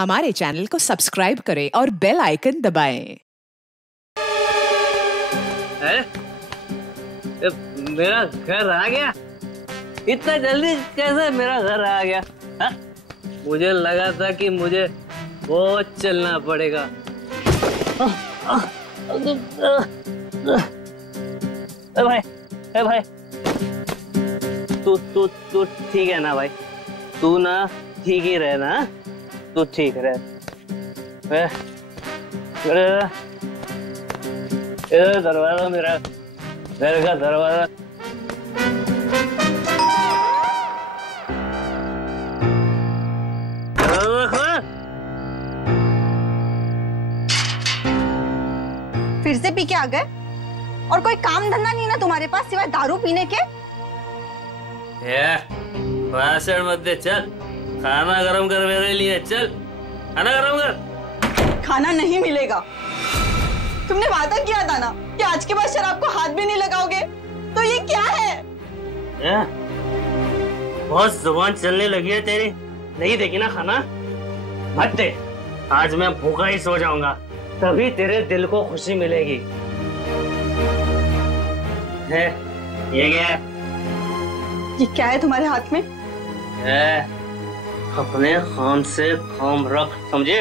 हमारे चैनल को सब्सक्राइब करें और बेल आइकन दबाएं। मेरा घर आ गया? इतना जल्दी कैसे मेरा घर आ गया? हा? मुझे लगा था कि मुझे बहुत चलना पड़ेगा। भाई तू ठीक है ना भाई? तू ना ठीक ही रहे ना? तू ठीक रहे। इधर दरवाजा, मेरा घर का दरवाजा। फिर से पी के आ गए? और कोई काम धंधा नहीं ना तुम्हारे पास सिवाय दारू पीने के? भाषण मत दे, चल खाना गरम कर मेरे लिए। चल खाना गरम कर। खाना नहीं मिलेगा। तुमने वादा किया था ना कि आज के बाद शराब को हाथ भी नहीं लगाओगे, तो ये क्या है? बहुत जुबान चलने लगी है तेरी। नहीं देखी ना खाना? मत दे। आज मैं भूखा ही सो जाऊंगा, तभी तेरे दिल को खुशी मिलेगी। है ये क्या है? ये क्या है तुम्हारे हाथ में? अपने काम से काम रख, समझे?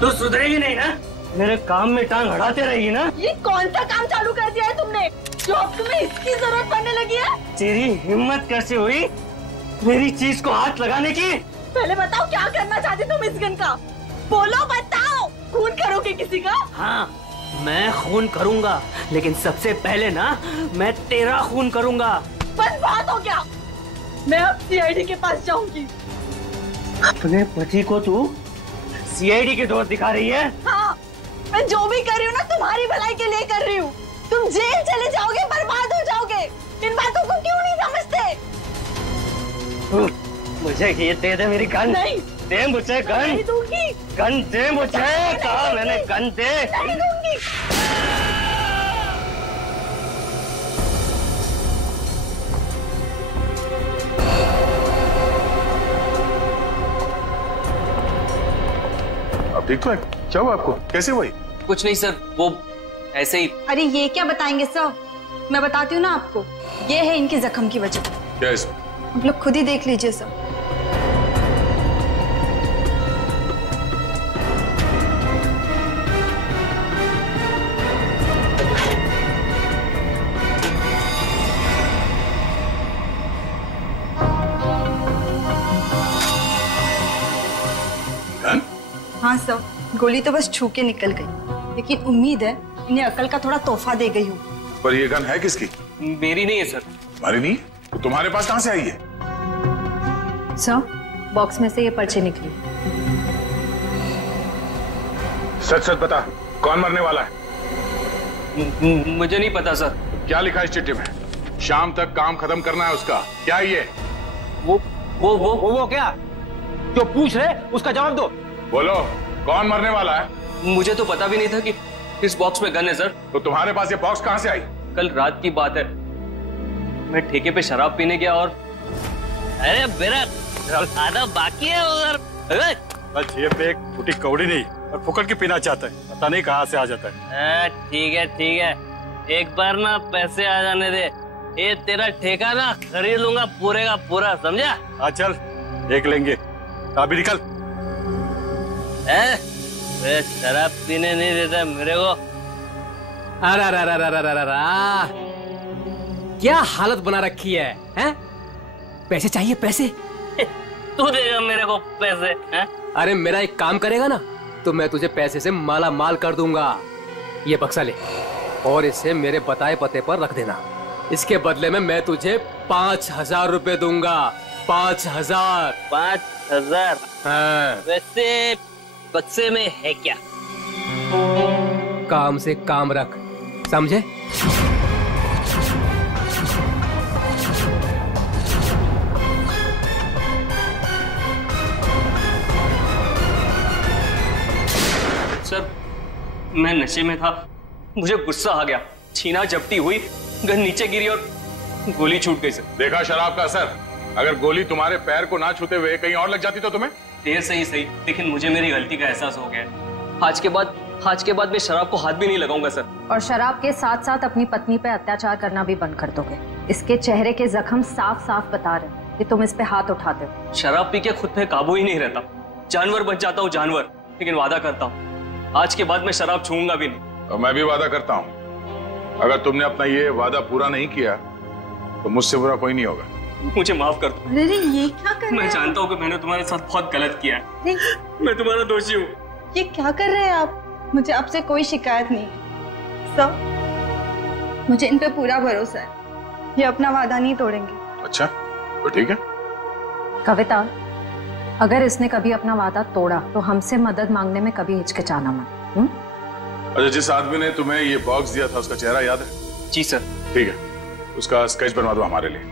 तू सुधरेगी नहीं ना? मेरे काम में टांग अड़ाते रहेगी ना? ये कौन सा काम चालू कर दिया है तुमने जो अब तुम्हें इसकी जरूरत पड़ने लगी है? तेरी हिम्मत कैसे हुई मेरी चीज को हाथ लगाने की? पहले बताओ क्या करना चाहते तुम इस गन का? बोलो, बताओ। खून करोगे किसी का? हाँ, मैं खून करूंगा, लेकिन सबसे पहले ना मैं तेरा खून करूंगा। बस बात हो गया। मैं अब सीआईडी के पास जाऊंगी। अपने पति को तू सीआईडी के दोस्त दिखा रही है? हाँ, मैं जो भी कर रही हूँ ना तुम्हारी भलाई के लिए कर रही हूँ। तुम जेल चले जाओगे, बर्बाद हो जाओगे। इन बातों को क्यों नहीं समझते? मुझे ये दे दे मेरी गन। नहीं दे मुझे गन। नहीं दूंगी। गन दे मुझे। कहा मैंने गन दे। नहीं दूंगी। ठीक तो है? क्या हुआ आपको? कैसे हुई? कुछ नहीं सर, वो ऐसे ही। अरे ये क्या बताएंगे सर? मैं बताती हूँ ना आपको। ये है इनके जख्म की वजह। क्या इसमें? आप लोग खुद ही देख लीजिए सर। हाँ सर, गोली तो बस छू के निकल गई, लेकिन उम्मीद है इन्हें अकल का थोड़ा तोहफा दे गई हूँ। पर ये गन है किसकी? मेरी नहीं है सर। तुम्हारी नहीं? तो तुम्हारे पास कहाँ से आई है? सर, बॉक्स में से ये पर्ची निकली। सच सच बता, कौन मरने वाला है? मुझे नहीं पता सर। क्या लिखा है इस चिट्ठी में? शाम तक काम खत्म करना है उसका। क्या ये? वो क्या? जो पूछ रहे उसका जवाब दो। बोलो, कौन मरने वाला है? मुझे तो पता भी नहीं था कि इस बॉक्स में गन है सर। तो तुम्हारे पास ये बॉक्स कहाँ से आई? कल रात की बात है, मैं ठेके पे शराब पीने गया और अरे मेरा आधा बाकी है उधर। बस ये पे एक फूटी कौड़ी नहीं और फुकट की पीना चाहता है, पता नहीं कहाँ से आ जाता है। ठीक है, एक बार ना पैसे आ जाने दे, ये तेरा ठेका ना खरीद लूंगा पूरे का पूरा, समझा? हाँ चल देख लेंगे, अभी निकल। शराब पीने नहीं देता मेरे को। अरे क्या हालत बना रखी है, हैं? पैसे चाहिए पैसे? तू देगा मेरे को पैसे, हैं? अरे मेरा एक काम करेगा ना तो मैं तुझे पैसे से माला माल कर दूंगा। ये बक्सा ले और इसे मेरे बताए पते पर रख देना। इसके बदले में मैं तुझे 5,000 रुपए दूंगा। 5,000। 5,000? हाँ। वैसे बक्से में है क्या? काम से काम रख, समझे? सर मैं नशे में था, मुझे गुस्सा आ गया, छीना झपटी हुई, गन नीचे गिरी और गोली छूट गई सर। देखा शराब का असर? अगर गोली तुम्हारे पैर को ना छूते हुए कहीं और लग जाती तो तुम्हें? देर से ही सही, लेकिन मुझे मेरी गलती का एहसास हो गया। आज के बाद मैं शराब को हाथ भी नहीं लगाऊंगा सर। और शराब के साथ साथ अपनी पत्नी पे अत्याचार करना भी बंद कर दोगे। इसके चेहरे के जख्म साफ साफ बता रहे कि तुम इस पे हाथ उठाते हो। शराब पी के खुद पे काबू ही नहीं रहता, जानवर बच जाता हूँ जानवर। लेकिन वादा करता हूँ आज के बाद मैं शराब छूऊंगा भी नहीं। और मैं भी वादा करता हूँ अगर तुमने अपना ये वादा पूरा नहीं किया तो मुझसे बुरा कोई नहीं होगा। मुझे माफ कर दो। अरे ये क्या कर रहे हैं? मैं जानता हूँ कि मैंने तुम्हारे साथ बहुत गलत किया है। मैं तुम्हारा दोषी हूँ। ये क्या कर रहे हैं आप? मुझे आपसे कोई शिकायत नहीं है सब, मुझे इन पे पूरा भरोसा है। ये अपना वादा नहीं तोड़ेंगे। अच्छा तो ठीक है। कविता, अगर इसने कभी अपना वादा तोड़ा तो हमसे मदद मांगने में कभी हिचकिचाना मत। अच्छा, जिस आदमी ने तुम्हें ये बॉक्स दिया था उसका चेहरा याद है? जी सर। ठीक है, उसका स्केच बनवा दो हमारे लिए।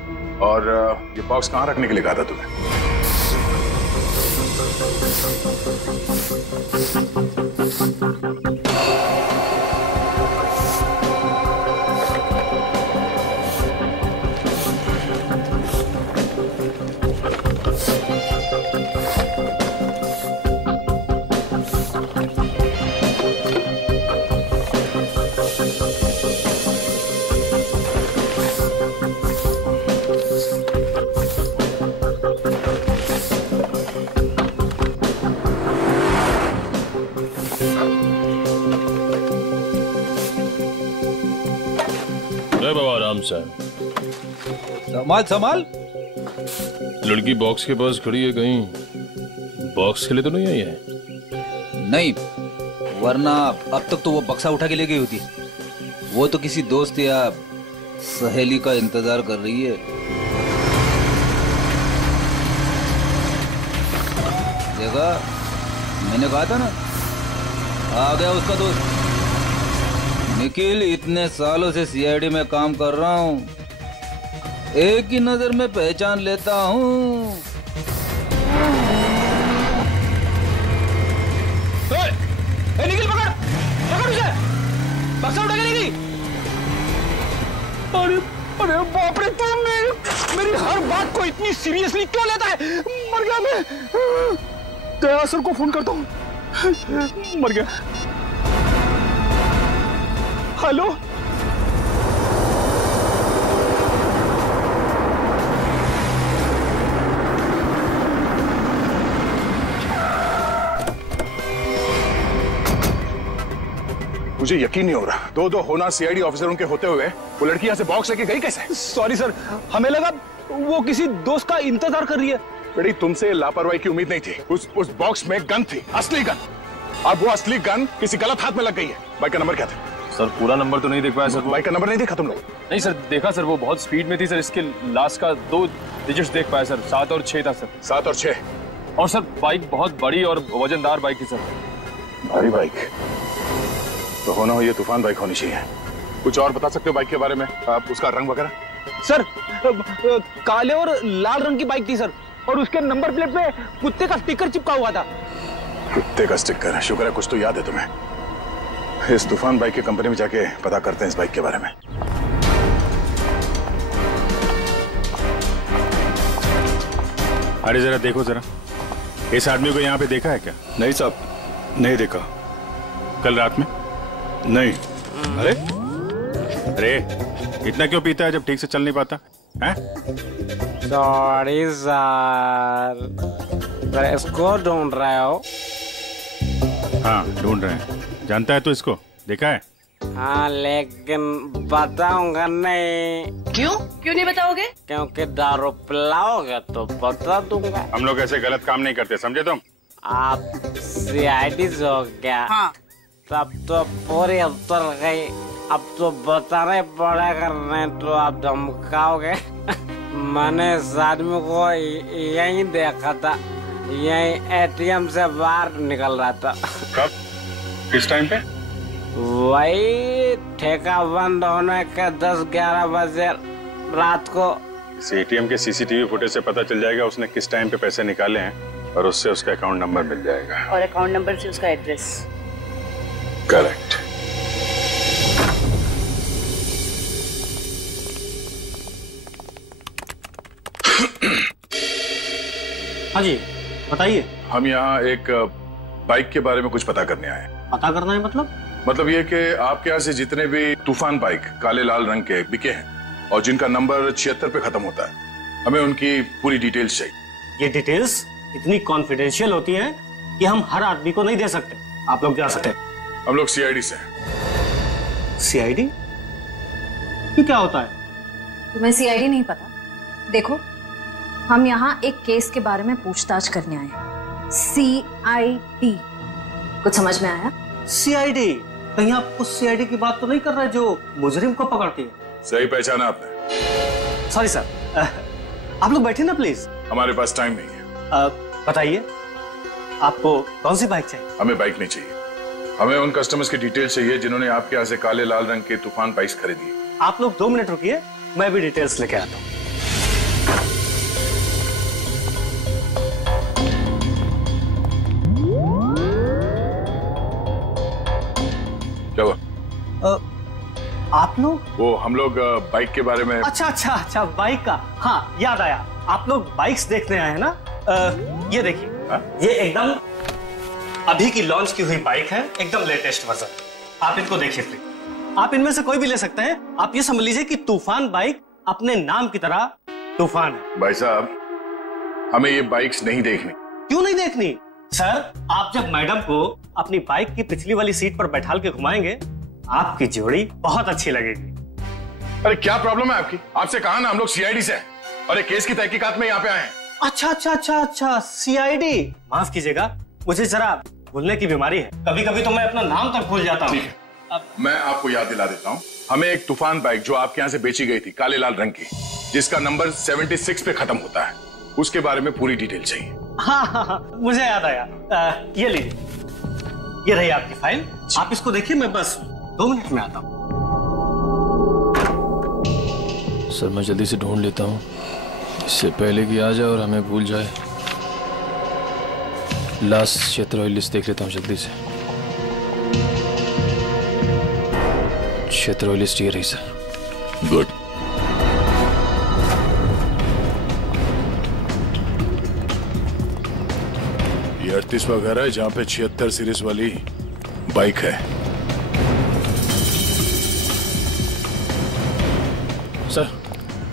और ये बॉक्स कहाँ रखने के लिए कहा था तुम्हें? बाबा आराम से। संभाल संभाल। लड़की बॉक्स के पास खड़ी है, कहीं बॉक्स के लिए तो नहीं आई है? नहीं, वरना अब तक तो वो बक्सा उठा के ले गई होती। वो तो किसी दोस्त या सहेली का इंतजार कर रही है। देखा, मैंने कहा था ना, आ गया उसका दोस्त निखिल। इतने सालों से सीआईडी में काम कर रहा हूँ, एक ही नजर में पहचान लेता हूँ। निखिल पकड़ पकड़ उसे, बक्सा उठा के ले गई। अरे अरे बाप रे, तुम मेरी हर बात को इतनी सीरियसली क्यों लेता है? मर गया मैं। दया सर को फोन करता हूँ। मर गया। हेलो, मुझे यकीन नहीं हो रहा, दो होना सीआईडी ऑफिसर उनके होते हुए वो लड़की यहाँ से बॉक्स लेके गई कैसे? सॉरी सर, हमें लगा वो किसी दोस्त का इंतजार कर रही है। बेटी, तुमसे लापरवाही की उम्मीद नहीं थी। उस बॉक्स में गन थी, असली गन। अब वो असली गन किसी गलत हाथ में लग गई है। बाइक का नंबर क्या था? सर पूरा नंबर तो नहीं देख पाया सर। बाइक का नंबर नहीं देखा तुम लोग? नहीं सर, देखा सर, वो बहुत स्पीड में थी सर। इसके लास्ट का 2 डिजिट्स देख पाया सर, 7 और 6 था सर। 7 और 6? और सर बाइक बहुत बड़ी और वजनदार बाइक थी सर। भारी बाइक तो होना हो ये तूफान बाइक होनी चाहिए। कुछ और बता सकते हो बाइक के बारे में? आप उसका रंग वगैरह? सर काले और लाल रंग की बाइक थी सर, और उसके नंबर प्लेट पे कुत्ते का स्टिकर चिपका हुआ था। कुत्ते का स्टिकर? शुक्र है कुछ तो याद है तुम्हें। इस तूफान बाइक की कंपनी में जाके पता करते हैं इस बाइक के बारे में। अरे जरा देखो जरा, इस आदमी को यहाँ पे देखा है क्या? नहीं साहब, नहीं देखा। कल रात में? नहीं। अरे अरे, इतना क्यों पीता है जब ठीक से चल नहीं पाता है? सॉरी सर, इसको ढूंढ रहे हो? हाँ ढूंढ रहे हैं। जानता है तो इसको देखा है? हाँ लेकिन बताऊंगा नहीं। क्यों नहीं बताओगे? क्योंकि दारू पिलाओगे तो बता दूंगा। हम लोग ऐसे गलत काम नहीं करते, समझे तुम? आप सीआईडी हो क्या? हाँ। तब तो पूरी उतर गई। अब तो बताना पड़ेगा, नहीं तो आप धमकाओगे। मैंने इस आदमी को यहीं देखा था, यहीं एटीएम से बाहर निकल रहा था। कब? किस टाइम पे? वही ठेका बंद होने के 10-11 बजे रात को। इस एटीएम के सीसीटीवी फुटेज से पता चल जाएगा उसने किस टाइम पे पैसे निकाले हैं और उससे उसका अकाउंट नंबर मिल जाएगा। और अकाउंट नंबर से उसका एड्रेस। करेक्ट। हाँ जी बताइए। हम यहाँ एक बाइक के बारे में कुछ पता करने आए। पता करना है मतलब ये कि आपके यहाँ से जितने भी तूफान बाइक काले लाल रंग के बिके हैं और जिनका नंबर 76 पे खत्म होता है, हमें उनकी पूरी डिटेल्स चाहिए। ये डिटेल्स इतनी कॉन्फिडेंशियल होती हैं कि हम हर आदमी को नहीं दे सकते। आप लोग जा सकते हैं। हम लोग सीआईडी से हैं। सीआईडी? ये क्या होता है? तुम्हें सीआईडी नहीं पता? देखो, हम यहाँ एक केस के बारे में पूछताछ करने आए हैं। सीआईडी कुछ समझ में आया? सीआईडी? कहीं आप उस सीआईडी की बात तो नहीं कर रहे जो मुजरिम को पकड़ती है? सही पहचाना आपने। सॉरी सर, आप लोग बैठे ना प्लीज। हमारे पास टाइम नहीं है। बताइए आपको कौन सी बाइक चाहिए? हमें बाइक नहीं चाहिए, हमें उन कस्टमर्स की डिटेल्स चाहिए जिन्होंने आपके यहाँ से काले लाल रंग के तूफान बाइक्स खरीदी। आप लोग 2 मिनट रुकिए, मैं भी डिटेल्स लेके आता हूँ। क्या हुआ? आप लोग? वो हम लोग बाइक के बारे में। अच्छा बाइक का। हाँ याद आया, आप लोग बाइक्स देखने आए हैं ना? ये देखिए, ये एकदम अभी की लॉन्च की हुई बाइक है, एकदम लेटेस्ट वर्जन। आप इनको देखिए प्लीज। आप इनमें से कोई भी ले सकते हैं। आप ये समझ लीजिए कि तूफान बाइक अपने नाम की तरह तूफान है। भाई साहब, हमें ये बाइक्स नहीं देखनी। क्यों नहीं देखनी? सर, आप जब मैडम को अपनी बाइक की पिछली वाली सीट पर बैठाल के घुमाएंगे, आपकी जोड़ी बहुत अच्छी लगेगी। अरे क्या प्रॉब्लम है आपकी? आपसे कहा ना हम लोग सीआईडी से हैं और एक केस की तहकीकात में यहाँ पे आए हैं। अच्छा सीआईडी। माफ कीजिएगा, मुझे जरा भूलने की बीमारी है। कभी कभी तो मैं अपना नाम तक भूल जाता हूँ। मैं आपको याद दिला देता हूँ। हमें एक तूफान बाइक जो आपके यहाँ से बेची गई थी काले लाल रंग की, जिसका नंबर 76 पे खत्म होता है, उसके बारे में पूरी डिटेल चाहिए। हाँ, मुझे याद आया। ये लीजिए, ये रही आपकी फाइल। आप इसको देखिए, मैं बस 2 मिनट में आता हूँ। सर मैं जल्दी से ढूंढ लेता हूँ, इससे पहले कि आ जाए और हमें भूल जाए। लास्ट क्षेत्र लिस्ट देख लेता हूँ जल्दी से। क्षेत्र लिस्ट ये रही सर। गुड। ये 38वां घर है जहाँ पे 76 सीरीज वाली बाइक है।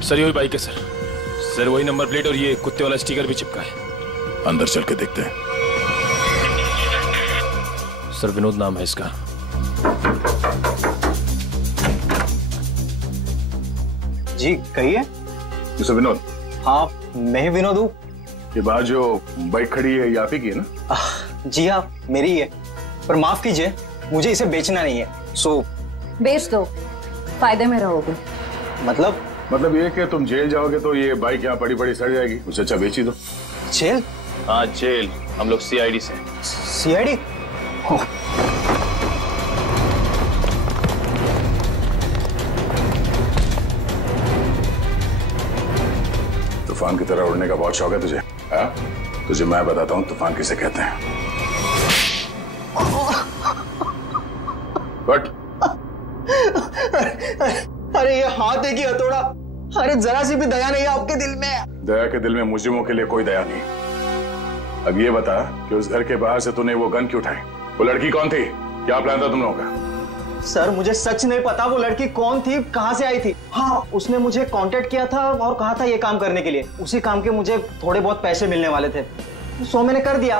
सर ये वही बाइक है सर, वही नंबर प्लेट और ये कुत्ते वाला स्टिकर भी चिपका है। अंदर चल के देखते हैं। सर विनोद नाम है इसका। जी कहिए। मिस्टर विनोद? हाँ मैं ही विनोद हूँ। ये बाहर जो बाइक खड़ी है ये आप ही की है ना? जी हाँ मेरी ही है, पर माफ कीजिए मुझे इसे बेचना नहीं है। सो बेच दो, फायदे में रहोगे। मतलब ये कि तुम जेल जाओगे तो ये बाइक यहाँ पड़ी पड़ी सड़ जाएगी, उससे अच्छा बेच ही दो। जेल? हाँ जेल। हम लोग सीआईडी से। सीआईडी? तूफान की तरह उड़ने का बहुत शौक है तुझे? हाँ? तुझे मैं बताता हूँ तूफान किसे कहते हैं। बट अरे ये हाथ है कि हथौड़ा? अरे जरा सी भी दया नहीं है आपके दिल में? दया के दिल में मुजरिमों के लिए कोई दया नहीं। अब ये बता कि उस घर के बाहर से तूने वो गन क्यों उठाई? वो लड़की कौन थी? क्या प्लान था तुम लोगों का? सर मुझे सच नहीं पता वो लड़की कौन थी, कहाँ से आई थी। हाँ उसने मुझे कांटेक्ट किया था और कहा था ये काम करने के लिए। उसी काम के मुझे थोड़े बहुत पैसे मिलने वाले थे, सो मैंने कर दिया।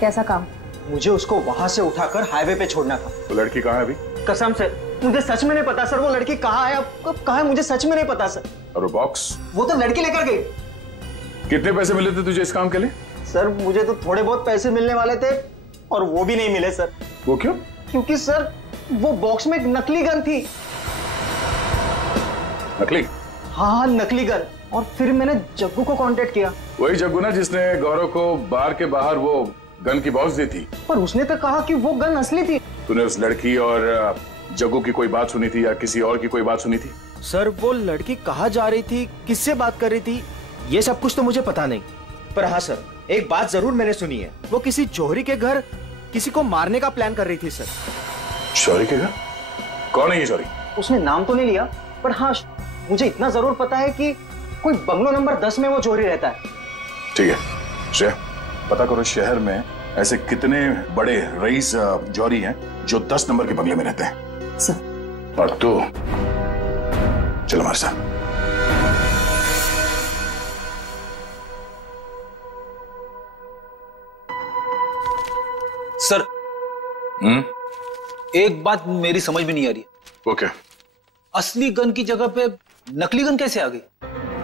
कैसा काम? मुझे उसको वहां से उठाकर हाईवे पे छोड़ना था। तो लड़की कहाँ है अभी? कसम से मुझे सच में नहीं पता सर, वो लड़की कहाँ है, अब कब कहाँ है, मुझे सच में नहीं पता सर। और वो बॉक्स? वो तो लड़की लेकर गई। कितने पैसे मिले थे तुझे इस काम के लिए? सर मुझे तो थोड़े बहुत पैसे मिलने वाले थे और वो भी नहीं मिले सर। वो क्यों? क्योंकि सर वो बॉक्स में एक नकली गन थी। नकली? हाँ नकली गन। और फिर मैंने जग्गू को कांटेक्ट किया। वही जग्गू ना जिसने गौरव को बार के बाहर वो गन की बॉक्स दी थी। पर उसने तो कहा कि वो गन असली थी। तूने उस लड़की और जग्गू की कोई बात सुनी थी या किसी और की कोई बात सुनी थी? सर वो लड़की कहाँ जा रही थी, किससे बात कर रही थी, ये सब कुछ तो मुझे पता नहीं। पर हाँ सर, एक बात जरूर मैंने सुनी है, वो किसी जौहरी के घर किसी को मारने का प्लान कर रही थी सर। जौहरी के घर? कौन है ये जौहरी? उसने नाम तो नहीं लिया, पर हाँ मुझे इतना जरूर पता है कि कोई बंगलो नंबर 10 में वो जौहरी रहता है। ठीक है श्रेया, पता करो शहर में ऐसे कितने बड़े रईस जौहरी हैं जो 10 नंबर के बंगले में रहते हैं। सर। और तू चलो हमारे साथ। सर एक बात मेरी समझ में नहीं आ रही। ओके। असली गन की जगह पे नकली गन कैसे आ गई?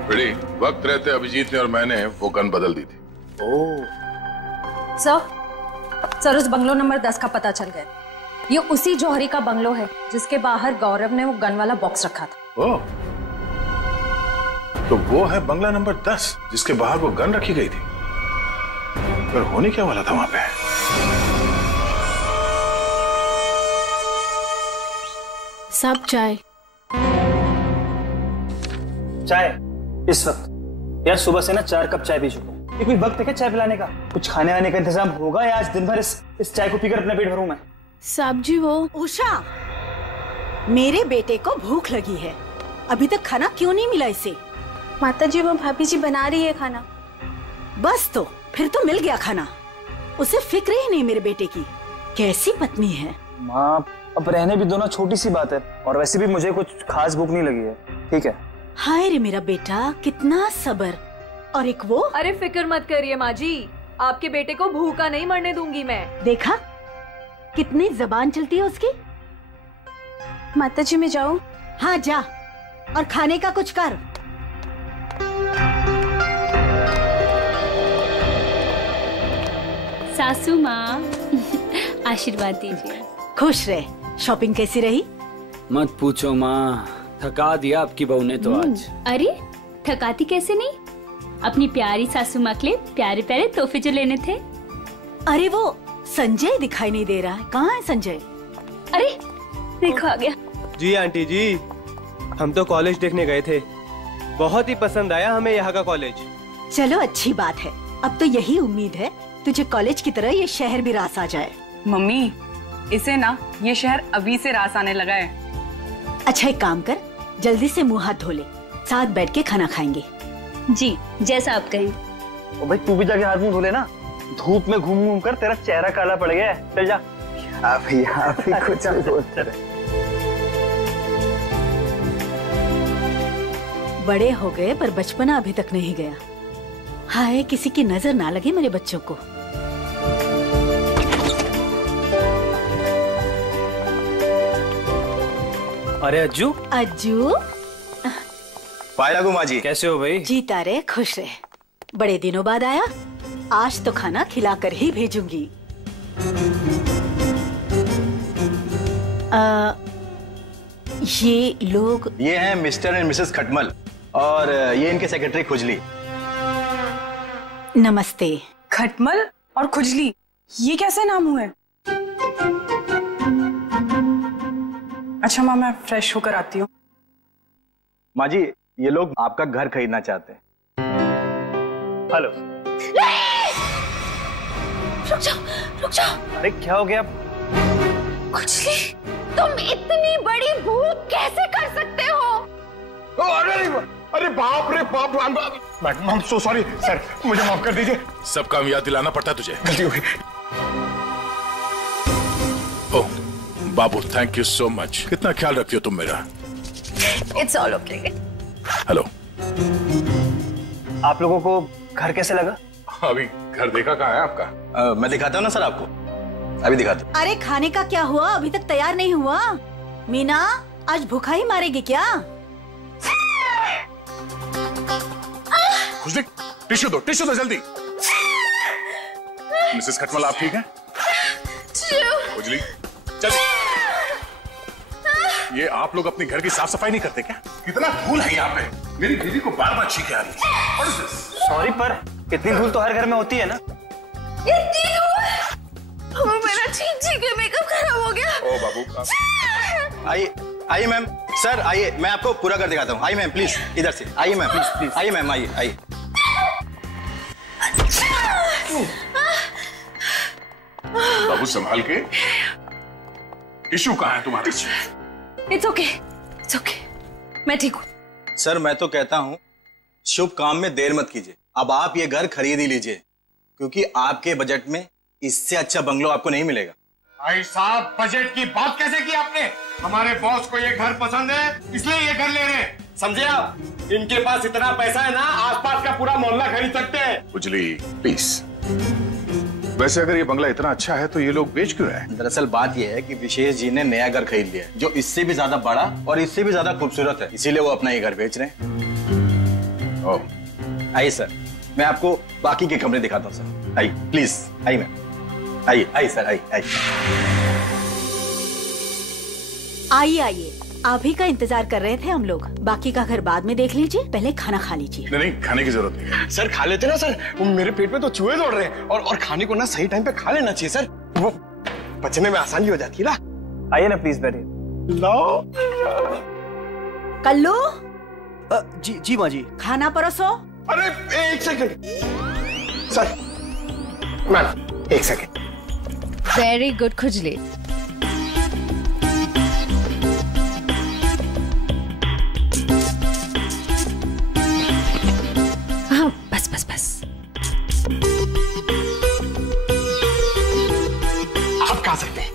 बेटी, वक्त रहते अभिजीत ने और मैंने वो गन बदल दी थी। सर उस बंगलो नंबर 10 का पता चल गया। ये उसी जौहरी का बंगलो है जिसके बाहर गौरव ने वो गन वाला बॉक्स रखा था। ओह, तो वो है बंगला नंबर 10 जिसके बाहर वो गन रखी गई थी। पर होने क्या वाला था वहां पे? सब चाय इस वक्त? यार सुबह से ना 4 कप चाय पी चुका हूँ। ये कोई वक्त है क्या चाय पिलाने का? कुछ खाने आने का इंतजाम होगा या आज दिन भर इस चाय को पीकर अपना पेट भरूं मैं? साहब जी वो उषा, मेरे बेटे को भूख लगी है, अभी तक खाना क्यों नहीं मिला इसे? माता जी वो भाभी जी बना रही है खाना। बस तो फिर तो मिल गया खाना। उसे फिक्र ही नहीं मेरे बेटे की। कैसी पत्नी है। माँ अब रहने भी दो ना, छोटी सी बात है, और वैसे भी मुझे कुछ खास भूख नहीं लगी है। ठीक है। हाय रे मेरा बेटा, कितना सब्र। और एक वो। अरे फिक्र मत करिए माँ जी, आपके बेटे को भूखा नहीं मरने दूंगी मैं। देखा कितनी जबान चलती है उसकी। माता जी मैं जाऊं? हाँ जा, और खाने का कुछ कर। सासू माँ आशीर्वाद दीजिए। खुश रहे। शॉपिंग कैसी रही? मत पूछो माँ, थका दिया आपकी बहू ने तो आज। अरे थकाती कैसे नहीं, अपनी प्यारी सासू माँ के लिए प्यारे प्यारे तोहफे जो लेने थे। अरे वो संजय दिखाई नहीं दे रहा है, कहाँ है संजय? अरे देखो आ गया। जी आंटी जी, हम तो कॉलेज देखने गए थे, बहुत ही पसंद आया हमें यहाँ का कॉलेज। चलो अच्छी बात है, अब तो यही उम्मीद है तुझे कॉलेज की तरह ये शहर भी रास आ जाए। मम्मी इसे ना ये शहर अभी से रास आने लगा है। अच्छा एक काम कर, जल्दी से मुंह हाथ धो ले, साथ बैठ के खाना खाएंगे। जी जैसा आप कहें। ओ भाई तू भी जाके हाथ मुंह धो लेना, धूप में घूम घूम कर तेरा चेहरा काला पड़ गया है। चल जा। आप ही कुछ बोलते रहे। बड़े हो गए पर बचपना अभी तक नहीं गया। हाय किसी की नजर ना लगे मेरे बच्चों को। अरे अज्जू। अज्जू पाया गुमा जी, कैसे हो भाई? जीता रहे खुश रहे। बड़े दिनों बाद आया, आज तो खाना खिलाकर ही भेजूंगी। ये लोग? ये हैं मिस्टर एंड मिसेस खटमल, और ये इनके सेक्रेटरी खुजली। नमस्ते। खटमल और खुजली, ये कैसे नाम हुए? अच्छा माँ मैं फ्रेश होकर आती हूँ। माँ जी ये लोग आपका घर खरीदना चाहते हैं। हेलो। रुक जाओ। अरे क्या हो गया? खुजली, तुम इतनी बड़ी भूख कैसे कर सकते हो? अरे बाप रे बाप, madam I'm so sorry sir, मुझे माफ कर दीजिए। सब काम याद दिलाना पड़ता है तुझे। गलती हो गई। ओह बाबू, थैंक यू सो मच। कितना ख्याल रखती हो तुम मेरा। It's all okay. हेलो। आप लोगों को घर कैसे लगा? अभी घर देखा कहाँ है आपका? मैं दिखाता हूँ ना सर आपको। अभी दिखा दो। अरे खाने का क्या हुआ, अभी तक तैयार नहीं हुआ। मीना आज भूखा ही मारेगी क्या? खुशली टिश्यू दो जल्दी। मिसेस खटमल आप ठीक हैं? खुजली चल। ये आप लोग अपने घर की साफ सफाई नहीं करते क्या? कितना धूल है यहाँ पे, मेरी बीवी को बार बार छींके आ रही है। सॉरी पर इतनी धूल तो हर घर में होती है ना। मेरा छींक के मेकअप खराब हो गया। ओ बाबू आइए मैम, सर आइए, मैं आपको पूरा कर दिखाता हूँ। आइए मैम प्लीज, इधर से आइए मैम, प्लीज आइए मैम, आइए। बाबू संभाल के। टिश्यू कहाँ है तुम्हारे? इट्स ओके, मैं ठीक हूँ। सर मैं तो कहता हूँ शुभ काम में देर मत कीजिए। अब आप ये घर खरीद ही लीजिए, क्योंकि आपके बजट में इससे अच्छा बंगलो आपको नहीं मिलेगा। भाई साहब बजट की बात कैसे की आपने? हमारे बॉस को ये घर पसंद है, इसलिए ये घर ले रहे हैं, समझे आप? इनके पास इतना पैसा है ना, आसपास का पूरा मोहल्ला खरीद सकते हैं। उजली प्लीज। वैसे अगर ये बंगला इतना अच्छा है तो ये लोग बेच क्यों रहे हैं? दरअसल बात ये है कि विशेष जी ने नया घर खरीद लिया है, जो इससे भी ज्यादा बड़ा और इससे भी ज्यादा खूबसूरत है, इसीलिए वो अपना ये घर बेच रहे हैं। आइए सर, मैं आपको बाकी के कमरे दिखाता हूँ सर। आइए प्लीज, आइए मैम, आइए सर, आइए। आप ही का इंतजार कर रहे थे हम लोग। बाकी का घर बाद में देख लीजिए, पहले खाना खा लीजिए। नहीं, खाने की जरूरत नहीं है। सर खा लेते ना सर, मेरे पेट में तो चूहे दौड़ रहे हैं, और खाने को ना सही टाइम पे खा लेना चाहिए सर, वो पचने में आसानी हो जाती है ना। आइए ना प्लीज बैठिए। लो कल्लू। जी माँ जी। खाना परोसो। अरे एक सेकंड सर, मैम एक सेकंड। वेरी गुड खुजली। हाँ बस। आप खा सकते हैं।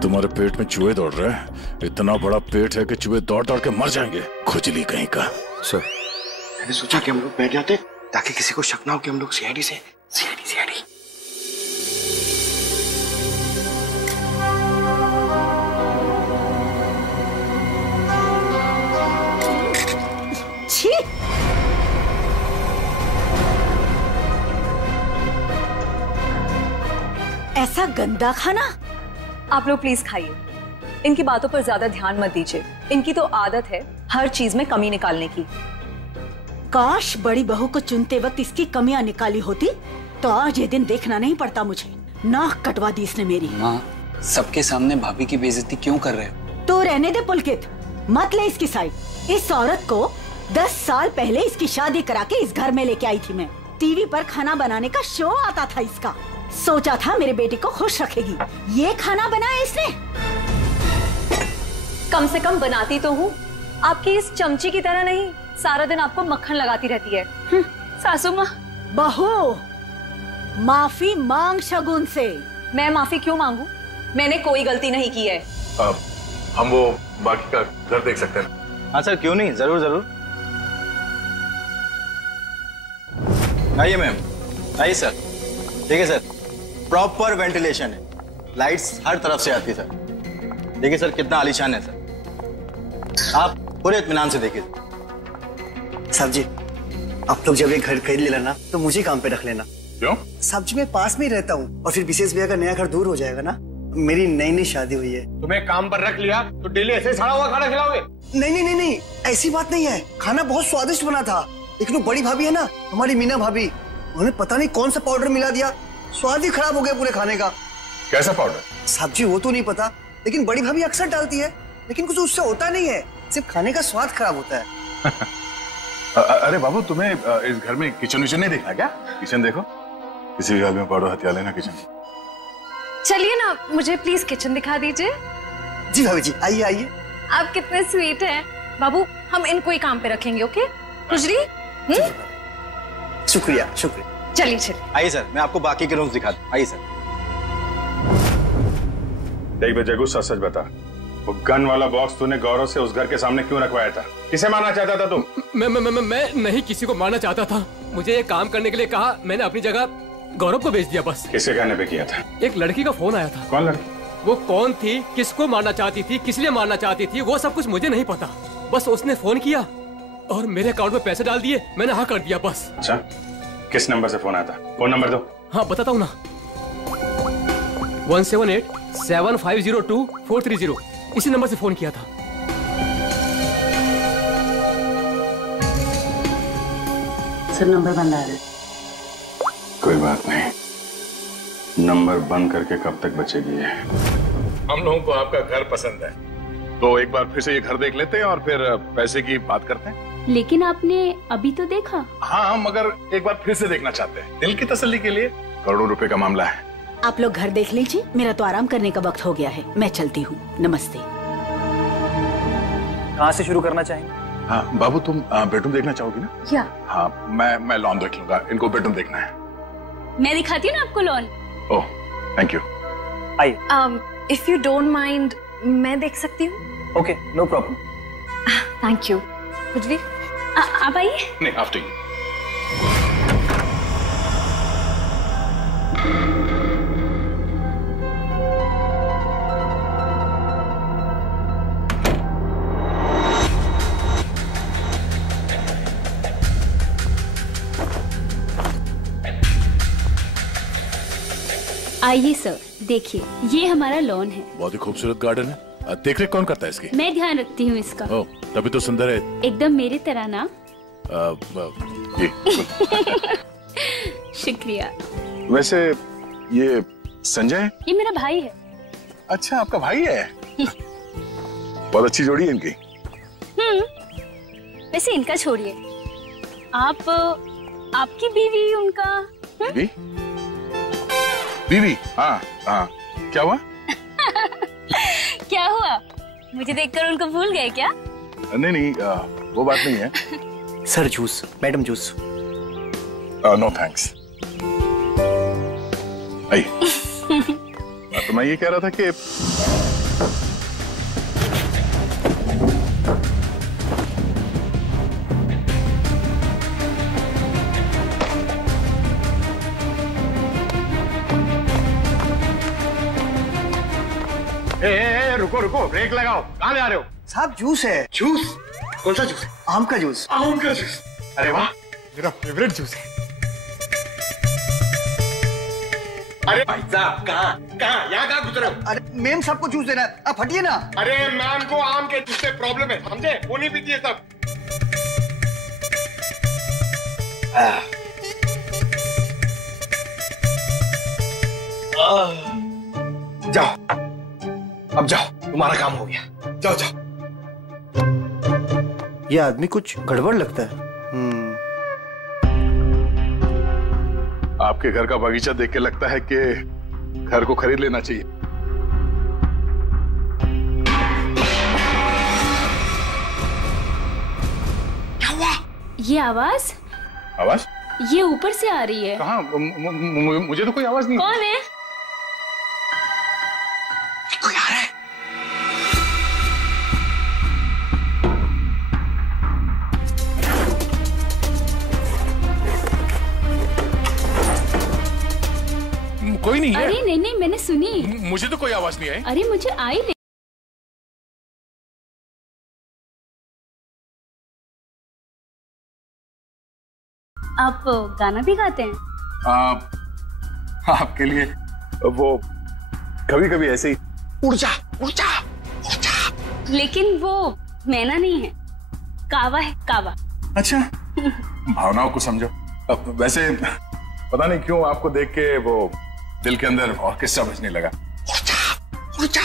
तुम्हारे पेट में चूहे दौड़ रहे हैं? इतना बड़ा पेट है कि चूहे दौड़ दौड़ के मर जाएंगे, खुजली कहीं का। सर मैंने सोचा कि हम लोग बैठ जाते ताकि किसी को शक ना हो कि हम लोग सीआईडी से। छी! ऐसा गंदा खाना। आप लोग प्लीज खाइए, इनकी बातों पर ज्यादा ध्यान मत दीजिए। इनकी तो आदत है हर चीज में कमी निकालने की। काश बड़ी बहू को चुनते वक्त इसकी कमियां निकाली होती तो आज ये दिन देखना नहीं पड़ता मुझे। नाक कटवा दी इसने मेरी। माँ, सबके सामने भाभी की बेइज्जती क्यों कर रहे हो? तो रहने दे पुलकित, मत ले इसकी साइड। इस औरत को 10 साल पहले इसकी शादी करा के इस घर में लेके आई थी मैं। टीवी पर खाना बनाने का शो आता था इसका। सोचा था मेरे बेटे को खुश रखेगी, ये खाना बनाया इसने। कम से कम बनाती तो हूँ, आपकी इस चमची की तरह नहीं सारा दिन आपको मक्खन लगाती रहती है। सासू माँ। बहू माफी मांग शगुन से। मैं माफी क्यों मांगू? मैंने कोई गलती नहीं की है। हम वो बाकी का घर देख सकते हैं? हाँ सर, क्यों नहीं, जरूर। आइए मैम, आइए सर। देखिए सर, प्रॉपर वेंटिलेशन है, लाइट्स हर तरफ से आती है सर। देखिए सर कितना आलीशान है सर, आप पूरे इत्मीनान से देखिए। साहब जी, आप लोग जब ये घर खरीद लेना ना तो मुझे काम पे रख लेना। क्यों? साहब जी मैं पास में ही रहता हूँ, और फिर विशेष भैया का नया घर दूर हो जाएगा ना। मेरी नई शादी हुई है। तुम्हें काम पर रख लिया तो डेली ऐसे सड़ा हुआ खाना खिलाओगे? नहीं, ऐसी बात नहीं है। खाना बहुत स्वादिष्ट बना था, लेकिन वो बड़ी भाभी है ना, हमारी मीना भाभी, उन्होंने पता नहीं कौन सा पाउडर मिला दिया, स्वाद ही खराब हो गया पूरे खाने का। कैसा पाउडर? साहब जी वो तो नहीं पता, लेकिन बड़ी भाभी अक्सर डालती है, लेकिन कुछ उससे होता नहीं है, सिर्फ खाने का स्वाद खराब होता है। अरे बाबू, तुम्हें इस घर में किचन विचन नहीं देखना क्या? किचन देखो, किसी भी हाल में पाउडर हथिया लेना किचन। चलिए ना, मुझे प्लीज किचन दिखा दीजिए। जी भाभी जी, आइए। आप कितने स्वीट हैं बाबू। हम इनको ही काम पे रखेंगे, ओके? खुजली। शुक्रिया। चलिए। आइए सर, मैं आपको बाकी के रूम्स दिखा दूं। आइए सर। देख बे जगू, सच बता, वो गन वाला बॉक्स तूने गौरव से उस घर के सामने क्यों रखवाया था? किसे मारना चाहता था तू? मैं नहीं किसी को मारना चाहता था। मुझे ये काम करने के लिए कहा, मैंने अपनी जगह गौरव को बेच दिया बस। किसके कहने पे किया था? एक लड़की का फोन आया था। कौन लड़की? वो कौन थी, किसको मारना चाहती थी, किस लिए मारना चाहती थी, वो सब कुछ मुझे नहीं पता। बस उसने फोन किया और मेरे अकाउंट में पैसे डाल दिए, मैंने हाँ कर दिया बस। अच्छा, किस नंबर से फोन आया था? फोन नंबर दो। हाँ बताता हूँ ना, 17875024330, इसी नंबर से फोन किया था। सर नंबर बंद आ रहा है। कोई बात नहीं, नंबर बंद करके कब तक बचेगी ये? हम लोगों को आपका घर पसंद है, तो एक बार फिर से ये घर देख लेते हैं और फिर पैसे की बात करते हैं। लेकिन आपने अभी तो देखा। हाँ, मगर एक बार फिर से देखना चाहते हैं, दिल की तसल्ली के लिए। करोड़ों रुपए का मामला है। आप लोग घर देख लीजिए, मेरा तो आराम करने का वक्त हो गया है, मैं चलती हूँ। नमस्ते। कहाँ से शुरू करना चाहेंगे? हाँ बाबू, तुम बेडरूम देखना चाहोगी ना? या हाँ, मैं लॉन देख लूंगा, इनको बेडरूम देखना है। मैं दिखाती हूँ ना आपको लॉन। Oh thank you. आइए। इफ यू डोंट माइंड, मैं देख सकती हूँ? Okay, no problem. Thank you. कुछ आप आइए। नहीं, आफ्टर यू। आइए सर, देखिए ये हमारा लॉन है। बहुत ही खूबसूरत गार्डन है। देख रेख कौन करता है इसकी? मैं ध्यान रखती हूँ इसका। ओह, तभी तो सुंदर है। एकदम मेरी तरह ना। ये शुक्रिया। वैसे ये संजय? ये मेरा भाई है। अच्छा, आपका भाई है? बहुत अच्छी जोड़ी है इनकी। वैसे इनका छोड़िए, आप आपकी बीवी, उनका बीवी? बीवी? हाँ हाँ, क्या हुआ? क्या हुआ? मुझे देखकर उनको भूल गए क्या? नहीं नहीं, वो बात नहीं है। Sir juice, madam juice. No thanks. तो मैं ये कह रहा था कि रुको रुको, ब्रेक लगाओ। कहाँ ले आ रहे हो? साहब जूस है। जूस? कौन सा जूस? आम का जूस। आम का जूस? अरे वाह, मेरा फेवरेट जूस है। अरे भाई साहब, कहाँ यहाँ गुजरे हो? अरे मैम साहब को जूस देना है, आप हटिए ना। अरे मैम को आम के जूस से प्रॉब्लम है, समझे? वो नहीं पीती है सब। जाओ, अब जाओ, तुम्हारा काम हो गया। जाओ जाओ। ये आदमी कुछ गड़बड़ लगता है। आपके घर का बगीचा देख के लगता है कि घर को खरीद लेना चाहिए। क्या हुआ? ये आवाज? आवाज? ये ऊपर से आ रही है। कहाँ? मुझे तो कोई आवाज नहीं। कौन है? कोई आ रहा है। कोई नहीं है। अरे नहीं नहीं, मैंने सुनी। मुझे तो कोई आवाज नहीं आई। अरे मुझे आई। आप गाना भी गाते हैं? आपके लिए वो कभी कभी ऐसे ही। उड़ जा उड़ जा उड़ जा। लेकिन वो मैना नहीं है, कावा है, कावा। अच्छा, भावनाओं को समझो। वैसे पता नहीं क्यों आपको देख के वो दिल के अंदर और किस्सा बजने लगा। उड़ जा।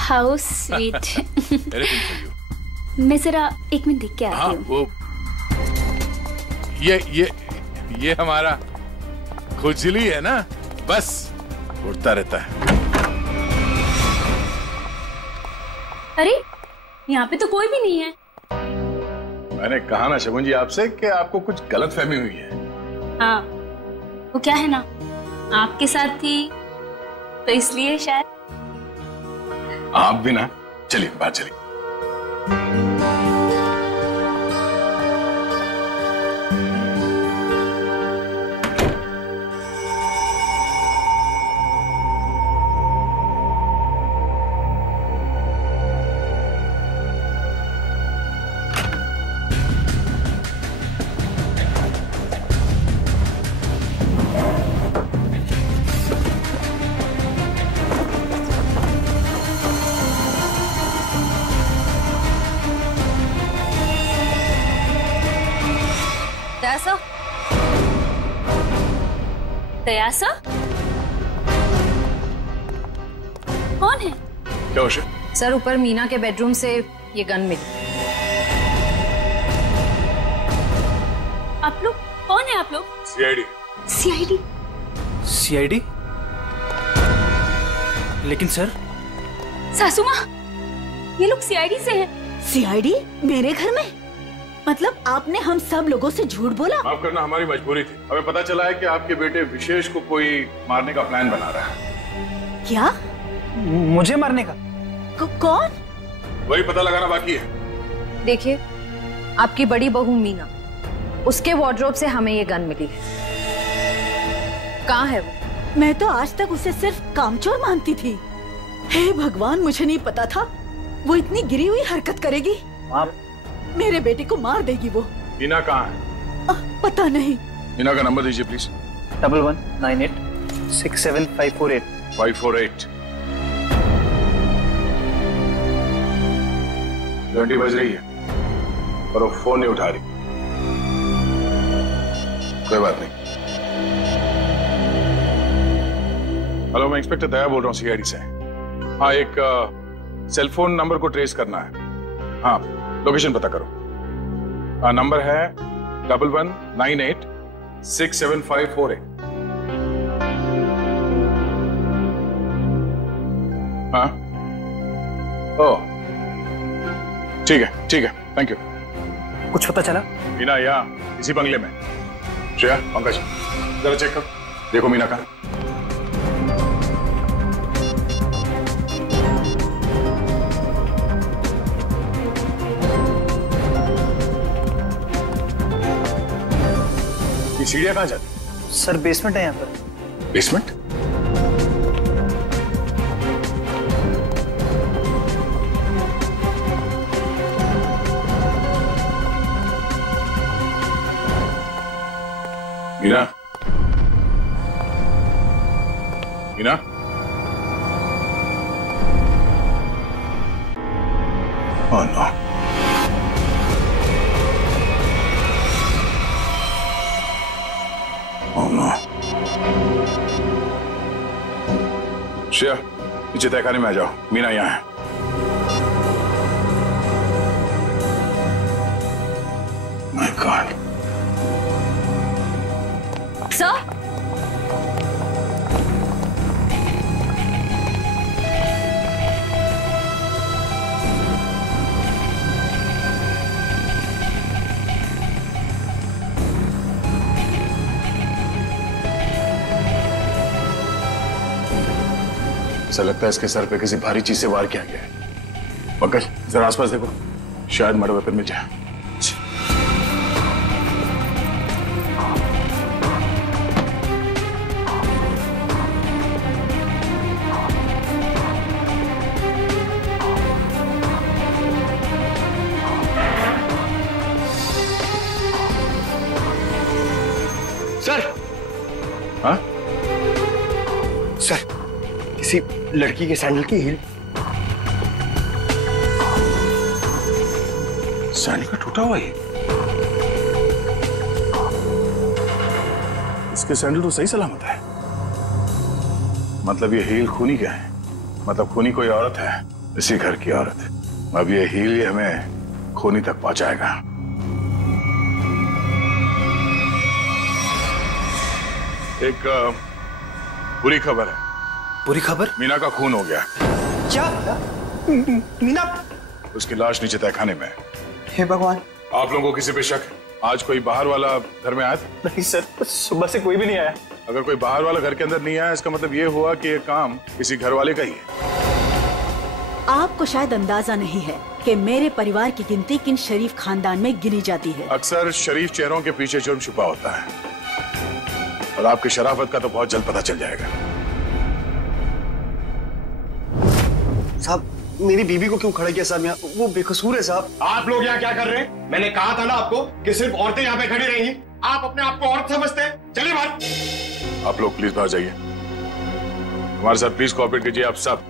How sweet. मैं जरा एक मिनट देख के आती हूँ। वो ये हमारा खुजली है ना, बस उड़ता रहता है। अरे यहाँ पे तो कोई भी नहीं है। मैंने कहा ना शगुन जी आपसे कि आपको कुछ गलत फहमी हुई है। हाँ, वो क्या है ना, आपके साथ थी तो इसलिए शायद। आप भी ना। चलिए बात चलिए। दया सर? कौन है? क्या हुआ? सर ऊपर मीना के बेडरूम से ये गन मिली। आप लोग कौन है? आप लोग? सीआईडी। सीआईडी? सीआईडी? लेकिन सर सासू माँ, ये लोग सीआईडी से हैं। सीआईडी मेरे घर में? मतलब आपने हम सब लोगों से झूठ बोला? माफ करना, हमारी मजबूरी थी। हमें पता चला है कि आपके बेटे विशेष को कोई मारने का प्लान बना रहा है। क्या? मुझे मारने का? कौन? वही पता लगाना बाकी है। देखिए, आपकी बड़ी बहू मीना, उसके वार्डरोब से हमें ये गन मिली है। कहाँ है वो? मैं तो आज तक उसे सिर्फ कामचोर मानती थी। हे भगवान, मुझे नहीं पता था वो इतनी गिरी हुई हरकत करेगी। आप मेरे बेटे को मार देगी वो। मीना कहाँ है? पता नहीं। मीना का नंबर दीजिए प्लीज। 1198675548 548। घंटी बज रही है पर वो फोन नहीं उठा रही। कोई बात नहीं। हेलो, मैं इंस्पेक्टर दया बोल रहा हूँ सीआईडी से। हाँ, एक सेल फोन नंबर को ट्रेस करना है। हाँ, लोकेशन पता करो। नंबर है 1198675548। हाँ, ओह ठीक है, थैंक यू। कुछ पता चला? मीना यहाँ इसी बंगले में। श्रेया, पंकज, जरा चेक करो, देखो मीना कहाँ। ये सीढ़ियाँ कहाँ जाती? सर बेसमेंट है यहाँ पर। Basement? Meena, Meena, oh no. Oh no. Shreya, नीचे तहखाने में आ जाओ, मीना यहाँ है। My God. सर, ऐसा लगता है इसके सर पे किसी भारी चीज से वार किया गया है। पंकज, जरा आसपास देखो, शायद मर्डर वेपन मिल जाए। सर। हाँ? सर, किसी लड़की के सैंडल की हील। सैंडल का टूटा हुआ है। इसके सैंडल तो सही सलामत है। मतलब ये हील खूनी का है। मतलब खूनी कोई औरत है, इसी घर की औरत। अब ये हील ही हमें खूनी तक पहुंचाएगा। एक बुरी खबर है। बुरी खबर? मीना का खून हो गया। क्या? मीना? उसकी लाश नीचे तहखाने में। हे भगवान। आप लोगों को किसी पे शक? आज कोई बाहर वाला घर में आया था? नहीं सर, सुबह से कोई भी नहीं आया। अगर कोई बाहर वाला घर के अंदर नहीं आया, इसका मतलब ये हुआ कि ये काम किसी घर वाले का ही है। आपको शायद अंदाजा नहीं है कि मेरे परिवार की गिनती किन शरीफ खानदान में गिनी जाती है। अक्सर शरीफ चेहरों के पीछे जुर्म छुपा होता है, और आपकी शराफत का तो बहुत जल्द पता चल जाएगा। साहब, मेरी बीबी को क्यों खड़ा किया साहब यहाँ? वो बेकसूर है साहब। आप लोग यहाँ क्या कर रहे हैं? मैंने कहा था ना आपको कि सिर्फ औरतें यहाँ पे खड़ी रहेंगी। आप अपने आप को औरत समझते हैं। चलिए बाहर। आप लोग प्लीज बाहर जाइए। हमारे साथ प्लीज कोऑपरेट कीजिए आप सब।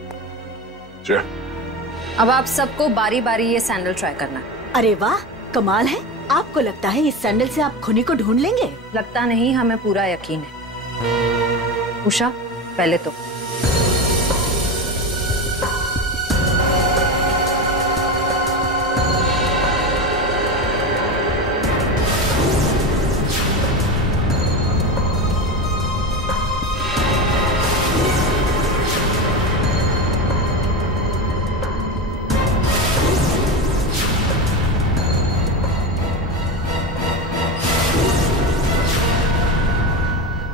अब आप सबको बारी बारी ये सैंडल ट्राई करना है। अरे वाह, कमाल है। आपको लगता है इस सैंडल से आप खूनी को ढूंढ लेंगे? लगता नहीं, हमें पूरा यकीन है। उषा पहले तो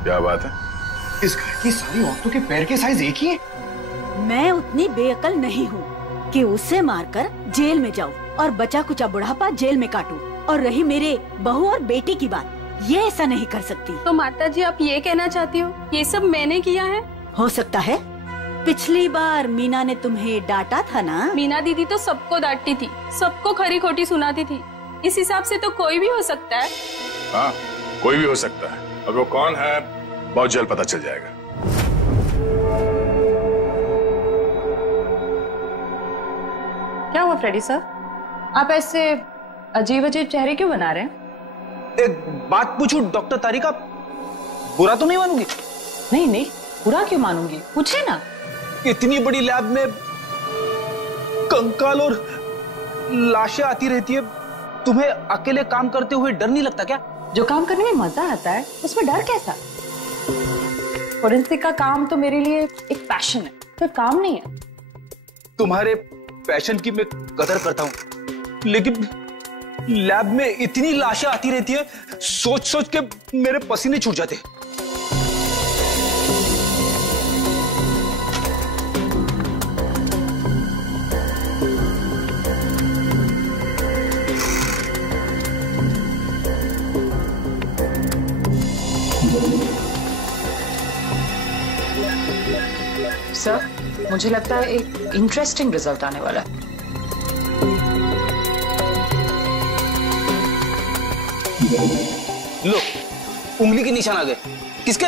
क्या बात है? इस घर की सारी औरतों के पैर के साइज एक ही है। मैं उतनी बेअकल नहीं हूँ कि उसे मारकर जेल में जाऊँ और बचा कुचा बुढ़ापा जेल में काटूं। और रही मेरे बहू और बेटी की बात, ये ऐसा नहीं कर सकती। तो माता जी आप ये कहना चाहती हो ये सब मैंने किया है? हो सकता है। पिछली बार मीना ने तुम्हें डांटा था ना? मीना दीदी तो सबको डांटती थी, सबको खरी खोटी सुनाती थी। इस हिसाब से तो कोई भी हो सकता है। हाँ, कोई भी हो सकता है। अब वो कौन है बहुत जल्द पता चल जाएगा। क्या हुआ फ्रेडी सर, आप ऐसे अजीब अजीब चेहरे क्यों बना रहे हैं? एक बात पूछूं डॉक्टर तारिका, बुरा तो नहीं मानूंगी? नहीं नहीं, बुरा क्यों मानूंगी, पूछे ना। इतनी बड़ी लैब में कंकाल और लाशें आती रहती है, तुम्हें अकेले काम करते हुए डर नहीं लगता क्या? जो काम करने में मजा आता है उसमें डर कैसा? फोरेंसिक का काम तो मेरे लिए एक पैशन है, तो काम नहीं है। तुम्हारे पैशन की मैं कदर करता हूँ, लेकिन लैब में इतनी लाशें आती रहती है, सोच सोच के मेरे पसीने छूट जाते। सर, मुझे लगता है एक इंटरेस्टिंग रिजल्ट आने वाला है। लो, उंगली के निशान आ गए। किसके?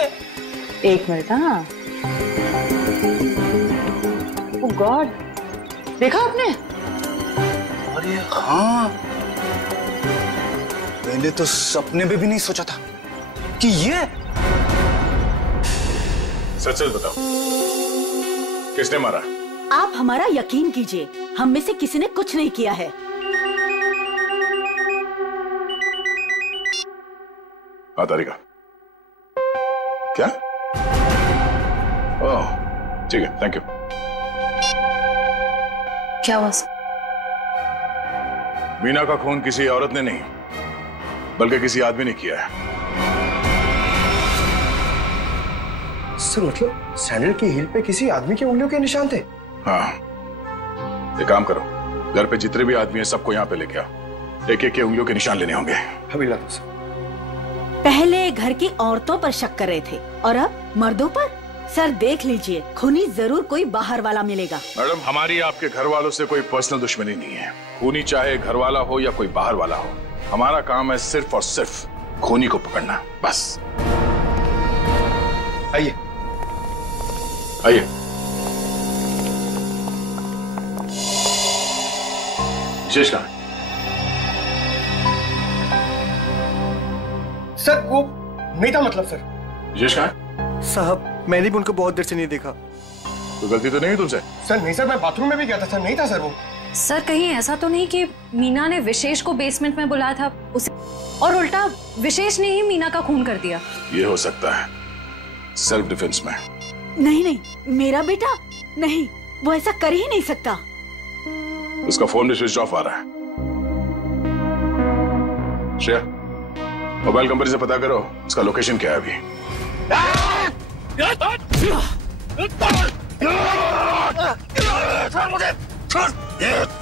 एक मिनट। हाँ, ओह गॉड, देखा आपने? अरे हाँ, मैंने तो सपने में भी नहीं सोचा था कि ये। सच सच बताओ, किसने मारा? आप हमारा यकीन कीजिए, हम में से किसी ने कुछ नहीं किया है। हाँ तारिका, क्या? ओह ठीक है, थैंक यू। क्या हुआ? मीना का खून किसी औरत ने नहीं बल्कि किसी आदमी ने किया है। सर मतलब सैंडल की हील पे किसी आदमी की उंगलियों के निशान थे? हाँ, एक काम करो, घर पे जितने भी आदमी हैं सबको यहाँ पे लेके आओ, एक एक के उंगलियों के निशान लेने होंगे। अभी लाता सर। पहले घर की औरतों पर शक कर रहे थे और अब मर्दों पर। सर देख लीजिए, खूनी जरूर कोई बाहर वाला मिलेगा। मैडम, हमारी आपके घर वालों से कोई पर्सनल दुश्मनी नहीं है। खूनी चाहे घर वाला हो या कोई बाहर वाला हो, हमारा काम है सिर्फ और सिर्फ खूनी को पकड़ना, बस। आइए आइए। विशेष कहाँ? सर वो नहीं था, मतलब सर। विशेष कहाँ? साहब मैंने भी उनको बहुत देर से नहीं देखा। तो गलती तो नहीं है तुमसे? सर नहीं सर, मैं बाथरूम में भी गया था सर, नहीं था सर वो। सर कहीं ऐसा तो नहीं कि मीना ने विशेष को बेसमेंट में बुलाया था उसे, और उल्टा विशेष ने ही मीना का खून कर दिया? ये हो सकता है, सेल्फ डिफेंस में। नहीं नहीं, मेरा बेटा नहीं, वो ऐसा कर ही नहीं सकता। उसका फोन भी स्विच ऑफ आ रहा है। श्रेया, मोबाइल कंपनी से पता करो उसका लोकेशन क्या है अभी। छोड़ मुझे,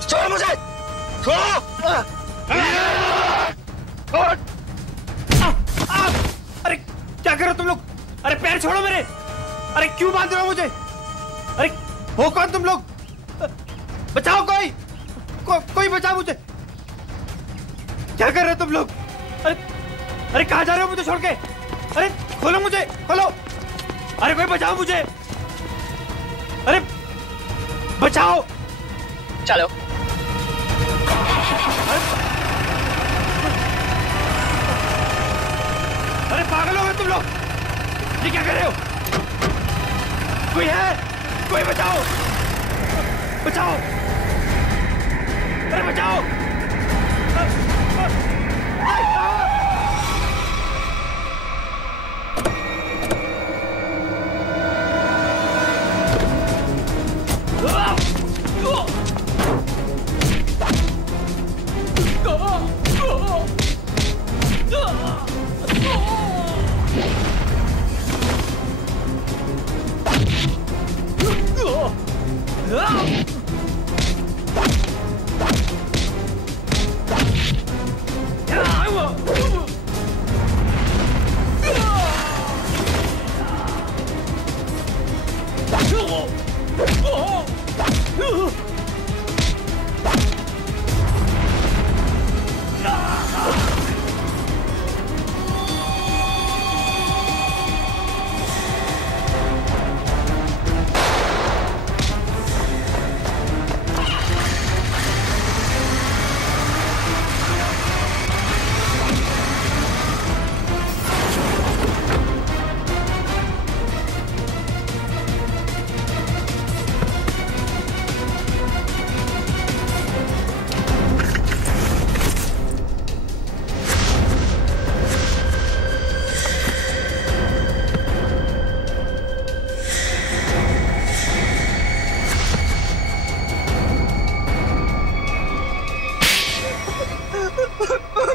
छोड़ मुझे, अरे क्या कर रहे हो तुम लोग? अरे पैर छोड़ो मेरे। अरे क्यों बांध रहे हो मुझे? अरे हो कौन तुम लोग? बचाओ कोई, कोई बचाओ मुझे। क्या कर रहे हो तुम लोग? अरे कहाँ जा रहे हो मुझे छोड़ के? अरे खोलो मुझे, खोलो। अरे कोई बचाओ मुझे। अरे बचाओ। चलो। अरे पागल हो गए तुम लोग, ये क्या कर रहे हो? कोई है? कोई बचाओ! बचाओ! अरे बचाओ!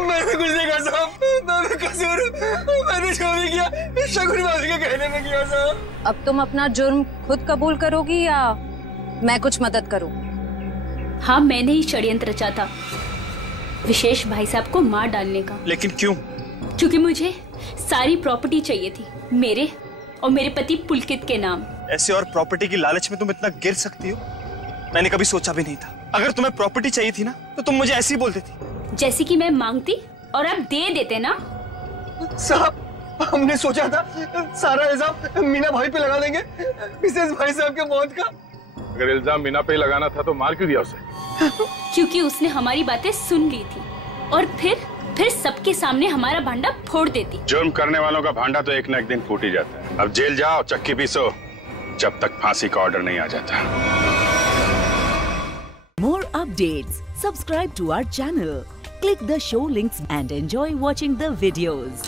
मैंने कुछ नहीं कहा साहब, मैं कसूर मैंने चोरी किया, शगुन मासी के कहने में किया साहब। अब तुम अपना जुर्म खुद कबूल करोगी या मैं कुछ मदद करूं? हाँ, मैंने ही षड्यंत्र रचा था विशेष भाई साहब को मार डालने का। लेकिन क्यों? क्योंकि मुझे सारी प्रॉपर्टी चाहिए थी, मेरे और मेरे पति पुलकित के नाम। ऐसे और प्रॉपर्टी की लालच में तुम इतना गिर सकती हो, मैंने कभी सोचा भी नहीं था। अगर तुम्हें प्रॉपर्टी चाहिए थी ना तो तुम मुझे ऐसे ही बोल देती। जैसे कि मैं मांगती और आप दे देते ना। साहब, हमने सोचा था सारा इल्जाम मीना भाई पे लगा देंगे, मिसेस भाई साहब के मौत का। अगर इल्जाम मीना पे लगाना था तो मार क्यों दिया उसे? क्योंकि उसने हमारी बातें सुन ली थी और फिर सबके सामने हमारा भांडा फोड़ देती। जुर्म करने वालों का भांडा तो एक न एक दिन फूट ही जाता है। अब जेल जाओ, चक्की पीसो, जब तक फांसी का ऑर्डर नहीं आ जाता। More updates. Subscribe to our channel. Click the show links and enjoy watching the videos.